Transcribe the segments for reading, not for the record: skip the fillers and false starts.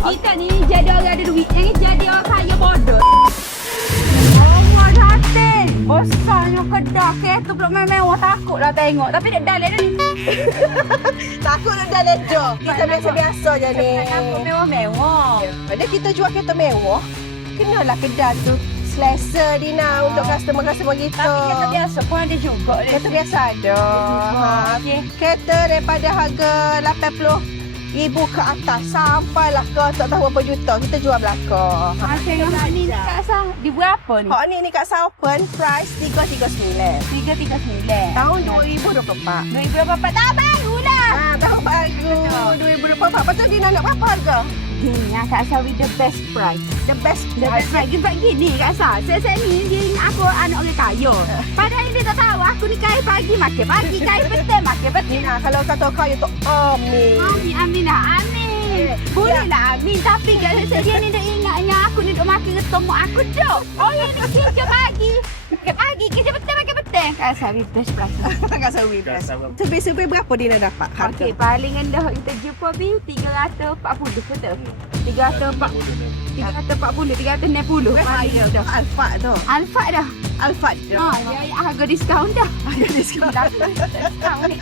Kita ni jadi orang ada duit. Yang ni jadi orang kaya bodoh. Orang hati. Besarnya kedah. Kereta pula mewah. Takutlah tengok. Tapi dia dalam ni. Takut dah ledok. Kita biasa-biasa je ni. Takut mewah-mewah. Pada kita jual kereta mewah, kenalah kedai tu selesa Dina untuk customer-customer kita. Tapi kereta biasa pun ada juga. Kereta biasa ada. Okey. Kereta daripada harga 80,000 ke atas sampailah ke tak tahu berapa juta kita jual belakang. Macam yang ni Kak Sah. Di berapa ni? Hak ni kat Southern price 339. 339. Tahun 2024. 2024 tak baru lah. Tahun baru 2024. Betul Dina nak berapa harga? Ni Kak Sah with the best price. The best The best price. Dia buat gini Kak Sah. Saya ni dia ingat aku anak orang kaya. Padahal dia tak tahu aku ni kaya pagi makan pagi, kaya petang makan petang. Dina kalau kata kaya tu amin. Amin, amin lah, amin. Boleh lah amin. Tapi kalau dia ni dia ingatnya aku ni duk makan ketemu aku duk. Oh yang ni kerja pagi. Makan pagi, kerja petang makan petang. Kak Sah with best price. Kat Sawi. Survey berapa Dina dapat harga? Okey, paling rendah kita jumpa bi 340 betul. 340, 360. Paling rendah. Alfa tu. Alfa dah. Alfa tu. Dia harga diskaun dah. Ada diskaun. Diskaun ni.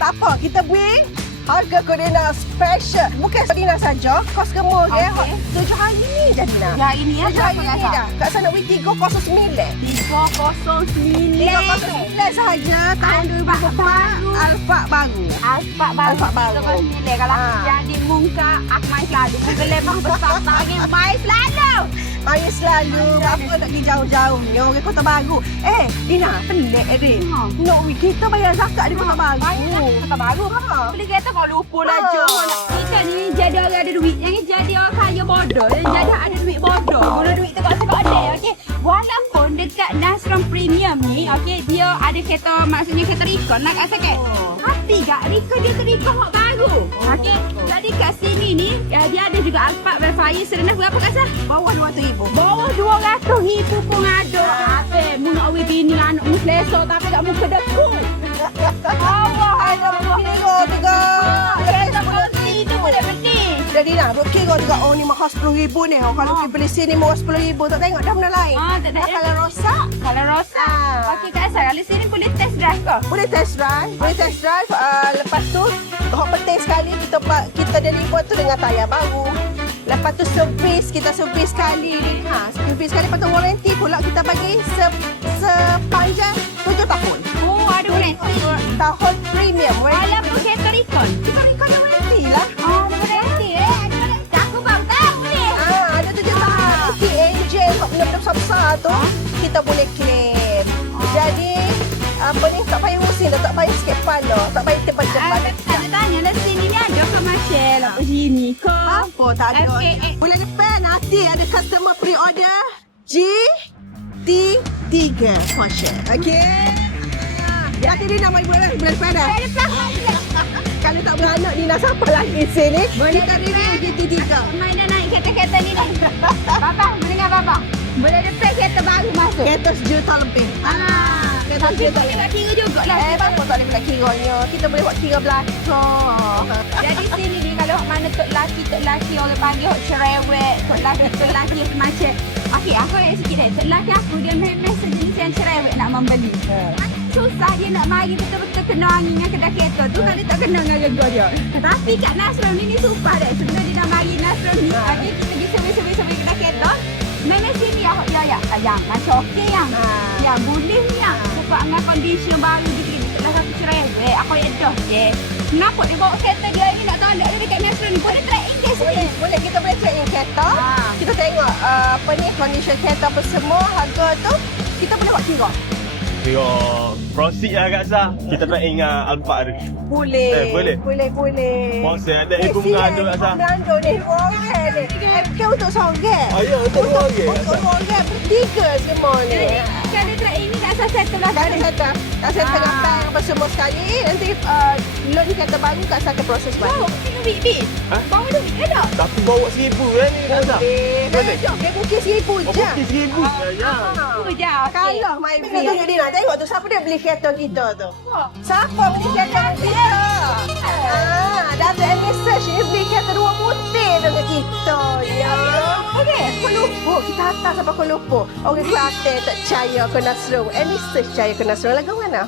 Tak apa, kita beri harga Dina special. Bukan Dina saja, kos gemuk ya. Okey. 7 hari ni je Dina. Ya ini ya. 7 hari ni dah. Kat sana beri 309. 309. 309 sahaja tahun 2024. Alfa baru. Alfa baru. Alfa baru. 309. Kalau aku jadi muka, aku main selalu. Muka lemah besar tangan, main selalu. Mari selalu. Apa nak pergi jauh-jauhnya. Orang Kota Baru. Dina, pelik Erin. Nak kita bayar zakat di Kota Baru. Kota Baru. Beli kereta kau lupa lah je. Kita ni jadi orang ada duit. Yang ni jadi orang kaya bodoh. Yang jadi ada duit bodoh. Guna duit tu kat sekolah. Okey. Walaupun dekat Nasron Premium ni, okey, dia ada kereta, maksudnya kereta recon lah kat sakit. Tapi kat recon dia terikon hak baru. Okey. Tadi kat sini ni, dia ada juga Alphard Velfire serendah berapa Kak Sah? Bawah 200,000. Bawah 200,000 pun ada. Apa? Mu nak awet bini anak mu selesa tapi kat muka deku. Allah. Ada kira juga. Kereta berhenti tu boleh berhenti. Jadi nak buat kira juga. Oh ni mahal 10,000 ni. Kalau pergi beli sini murah 10,000. Tak tengok dah benda lain. Tak ada. Kalau rosak. Kalau rosak. Okey Kak Sah, kalau sini boleh test drive ke? Boleh test drive. Boleh test drive. Lepas tu, hak penting sekali kita deliver tu dengan tayar baru. Lepas tu servis, kita servis sekali ni. Servis sekali. Lepas tu warranty pula kita bagi sepanjang 7 tahun. Oh, ada warranty. Tahun premium. Walaupun kereta recon. Kita recon warranty lah. Oh, ada warranty. Ada warranty. Aku baru tahu ni. Ada 7 tahun. Isi enjin, benda-benda besar-besar tu, kita boleh claim. Jadi, apa ni, tak payah pusing dah, tak payah sikit kepala, tak payah cepat-cepat. Ada tanya lah sini ni ada ke Marcel? Apa sini ke? Apa tak ada. Bulan depan nanti ada customer pre-order GT3 Porsche. Okey. Nanti dia nak main bulan depan dah. Ada pelakon pula. Kalau tak beranak Dina siapa lagi sini? Kita review GT3. Main dah naik kereta-kereta ni dah. Bapa, mendengar bapa. Boleh depan kereta baru masuk. Kereta sejuta lebih. Kereta Tapi sejuta boleh lebih. nak kira jugalah. Apa tak boleh nak kiranya. Kita boleh buat kira belakang. Jadi sini ni kalau mana tok laki orang panggil hok cerewet, tok laki semacam. Okey, aku nak sikit dah. Tok laki aku dia memang sejenis yang cerewet nak membeli. Susah dia nak mari betul-betul kena angin dengan kedai kereta tu kalau tak kena dengan rega dia. Tapi kat Nasron ni susah dah. Sebenarnya dia nak mari Nasron ni, dia kita pergi survey kedai kereta. Memang sini yang macam okey yang boleh yang sebab dengan kondisi baru dia lah aku cerewet. Aku yang dah je. Kenapa dia bawa kereta dia ni nak tolak dia dekat Nasron ni? Boleh try in ke sini? Boleh kita boleh check in kereta. Kita tengok apa ni condition kereta apa semua, harga tu kita boleh buat kira. Kira proceed lah Kak Sah. Kita nak ingat Alphard tu. Boleh. Boleh. Boleh. Masa ada ibu mengandung Kak Sah. Mengandung ni orang ni. MK untuk seorang. Ya, untuk orang. Untuk orang bertiga semua ni. Kalau try in ni tak asal settle lah. Dah ada settle. Dah settle dengan bank apa semua sekali. Nanti loan ni kereta baru Kak Sah ke proses Bawa balik. mungkin duit. Bawa duit ke tak? Tapi bawa 1,000 kan ni Kak Sah. Boleh. Jom dia bukit 1,000 Oh, je. bukti 1,000. Ya. Apa je? Kalau main beli. Tengok Dina, tengok tu siapa dia beli kereta kita tu. Siapa beli kereta kita? Datuk MSH ni beli kereta Gitu ya. Okey. Kuala Lumpur, kita hantar sampai Kuala Lumpur. Orang Kelantan tak percaya ke Nasrul. Ni percaya ke Nasrul. Lagu mana?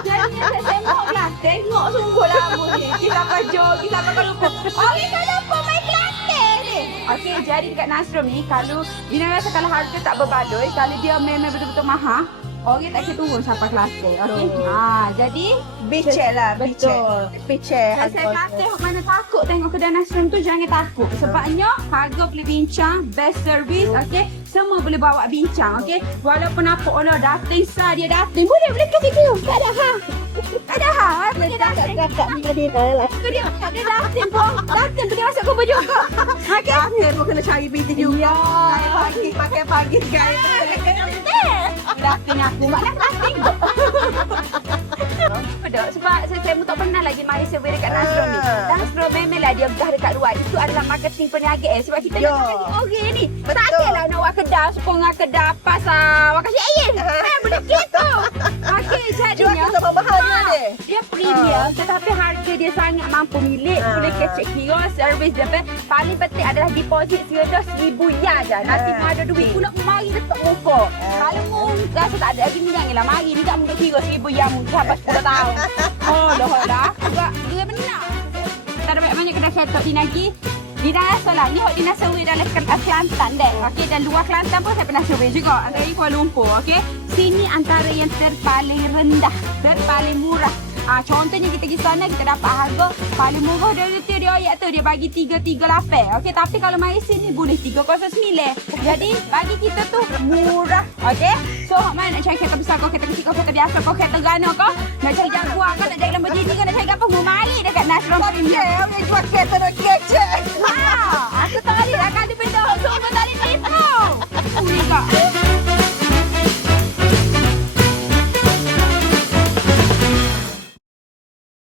Jadi saya tengok lah. Tengok sungguh lama ni. Kita apa jogi sampai Kuala Lumpur. Okey, Kuala Lumpur main Kelantan ni. Okey, jadi dekat Nasrum ni, kalau Ina rasa kalau harga tak berbaloi, kalau dia memang betul-betul mahal, orang tak akan turun sampai Kelantan. Okey. Jadi Bicek lah, betul. Bicek. Saya kata mana takut tengok kedai Nasrum tu jangan takut. Sebabnya harga boleh bincang, best service, okey. Semua boleh bawa bincang, okey. Walaupun apa orang datang sah dia datang, boleh kasih dia. Tak ada hal. Tak ada hal. Boleh datang. Kakak ni dia lah. Dia datang pun. Datang pun dia masuk kubur juga. Okey. Akhir pun kena cari BT juga. Ya. Pakai pagi guys. Datang aku. Malah datang. Sebab saya tak pernah lagi mari survey dekat Nasrum ni. Nasrum memanglah dia begah dekat luar. Itu adalah marketing perniagaan. Sebab kita nak cari orang ni. Tak adalah nak buat kedai, sekongan kedai, pasar, wakasi air. Boleh gitu. Okey, Jual jadinya. kita bahan dia. Dia premium tetapi harga dia sangat mampu milik. Boleh kecek kira, servis dia paling penting adalah deposit RM100,000 je. Nanti ada duit pula mari letak muka. Kalau mu rasa tak ada lagi ni janganlah mari. Ni tak muka kira RM1,000 mungkin sampai 10 tahun. Oh, dah. Juga dia benar. Tak ada banyak kena setok di lagi. Di Dina lah. Ni hok Dina survey dalam Kelantan deh. Okey, dan luar Kelantan pun saya pernah survey juga. Antara Kuala Lumpur, okey. Sini antara yang terpaling rendah, terpaling murah. Contohnya kita pergi sana kita dapat harga paling murah dia ayat tu dia bagi 338. Okey, tapi kalau mai sini boleh 309. Jadi bagi kita tu murah. Okey. So mana nak cari kereta besar kau, kereta kecil kau, kereta biasa kau, kereta gana kau, nak cari Jaguar kau, nak cari Lamborghini kau, nak cari apa, mau mari dekat Nasrum Premium. Dia jual kereta nak kecil